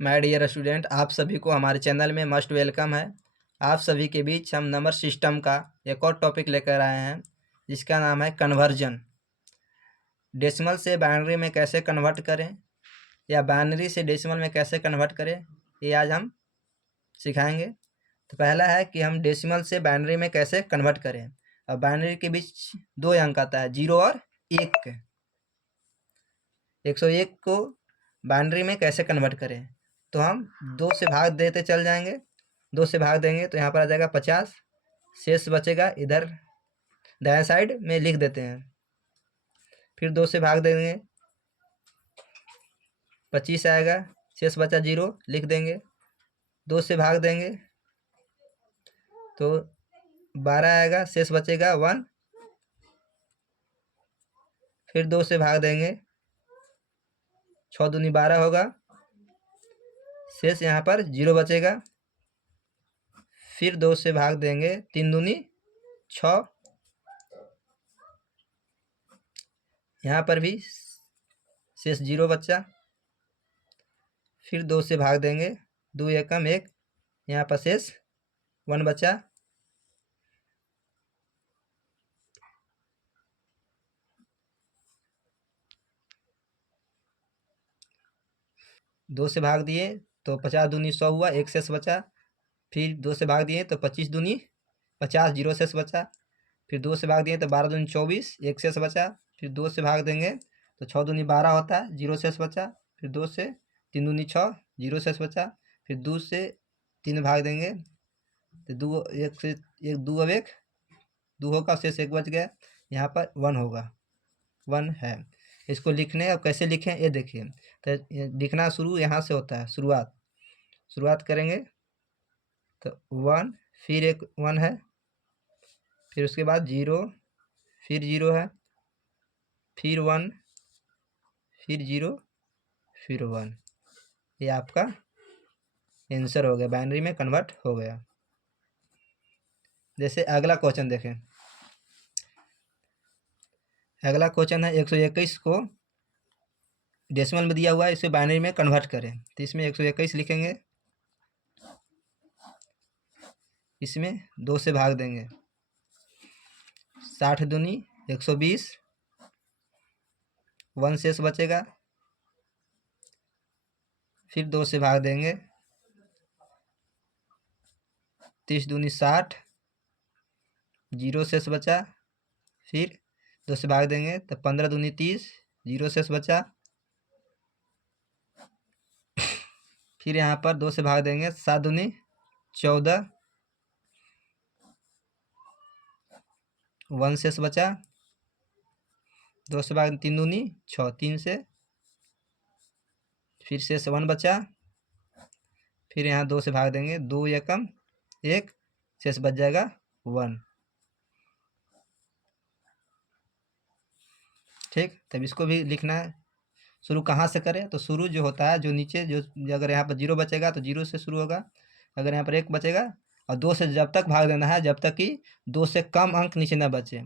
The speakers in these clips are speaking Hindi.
माय डियर स्टूडेंट, आप सभी को हमारे चैनल में मस्ट वेलकम है। आप सभी के बीच हम नंबर सिस्टम का एक और टॉपिक लेकर आए हैं जिसका नाम है कन्वर्जन। डेसिमल से बाइनरी में कैसे कन्वर्ट करें या बाइनरी से डेसिमल में कैसे कन्वर्ट करें, ये आज हम सिखाएंगे। तो पहला है कि हम डेसिमल से बाइनरी में कैसे कन्वर्ट करें। और बाइनरी के बीच दो अंक आता है, 0 और 1। 101 को बाइनरी में कैसे कन्वर्ट करें, तो हम 2 से भाग देते चल जाएंगे। 2 से भाग देंगे तो यहाँ पर आ जाएगा 50, शेष बचेगा इधर दाएं साइड में लिख देते हैं। फिर 2 से भाग देंगे 25 आएगा, शेष बचा 0 लिख देंगे। 2 से भाग देंगे तो 12 आएगा, शेष बचेगा 1। फिर 2 से भाग देंगे, 6 दूनी 12 होगा, शेष यहाँ पर 0 बचेगा। फिर 2 से भाग देंगे, 3 दूनी 6, यहाँ पर भी शेष 0 बचा। फिर 2 से भाग देंगे, 2 एकम 1, यहाँ पर शेष 1 बचा। दो से भाग दिए तो 50 दूनी 100 हुआ, 1 शेष बचा। फिर 2 से भाग दिए तो 25 दूनी 50, 0 शेष बचा। फिर 2 से भाग दिए तो 12 दूनी 24, 1 शेष बचा। फिर 2 से भाग देंगे तो 6 दूनी 12 होता है, 0 शेष बचा। फिर 2 से 3 दूनी 6, 0 शेष बचा। फिर 2 से 3 भाग देंगे तो 2 1 से 1 2 अब 1 2 होगा, शेष 1 बच गया। यहाँ पर 1 होगा, 1 है। इसको लिखने अब कैसे लिखें ये देखिए। तो लिखना शुरू यहाँ से होता है, शुरुआत करेंगे तो 1, फिर एक 1 है, फिर उसके बाद 0, फिर 0 है, फिर 1, फिर 0, फिर 1। ये आपका आंसर हो गया, बाइनरी में कन्वर्ट हो गया। जैसे अगला क्वेश्चन देखें। अगला क्वेश्चन है 121 को डेसिमल में दिया हुआ है, इसे बाइनरी में कन्वर्ट करें। तो इसमें 121 लिखेंगे, इसमें 2 से भाग देंगे, 60 दूनी 120, 1 शेष बचेगा। फिर 2 से भाग देंगे, 30 दूनी 60, 0 शेष बचा। फिर 2 से भाग देंगे तो 15 दूनी 30, 0 शेष बचा। फिर यहाँ पर 2 से भाग देंगे, 7 दूनी 14, 1 शेष बचा। 2 से भाग 3 दूनी 6, 3 से, फिर शेष 1 बचा। फिर यहाँ 2 से भाग देंगे, 2 एकम 1, शेष बच जाएगा 1। ठीक, तब इसको भी लिखना है। शुरू कहाँ से करें, तो शुरू जो होता है, जो नीचे जो अगर यहाँ पर 0 बचेगा तो 0 से शुरू होगा। अगर यहाँ पर 1 बचेगा और 2 से जब तक भाग देना है जब तक कि 2 से कम अंक नीचे न बचे।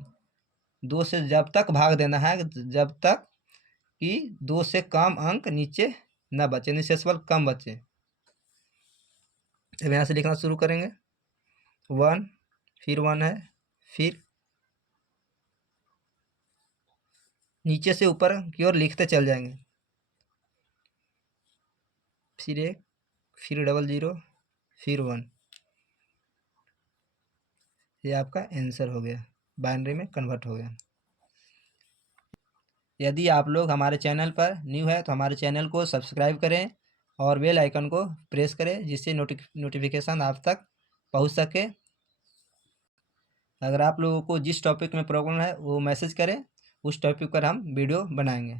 2 से जब तक भाग देना है जब तक कि 2 से कम अंक नीचे न बचे, निशेषफल कम बचे। अब यहाँ से लिखना शुरू करेंगे, 1, फिर 1 है, फिर नीचे से ऊपर की ओर लिखते चल जाएंगे। फिर 1, फिर 00, फिर 1। ये आपका आंसर हो गया, बाइनरी में कन्वर्ट हो गया। यदि आप लोग हमारे चैनल पर न्यू है तो हमारे चैनल को सब्सक्राइब करें और बेल आइकन को प्रेस करें जिससे नोटिफिकेशन आप तक पहुंच सके। अगर आप लोगों को जिस टॉपिक में प्रॉब्लम है वो मैसेज करें, उस टॉपिक पर हम वीडियो बनाएंगे।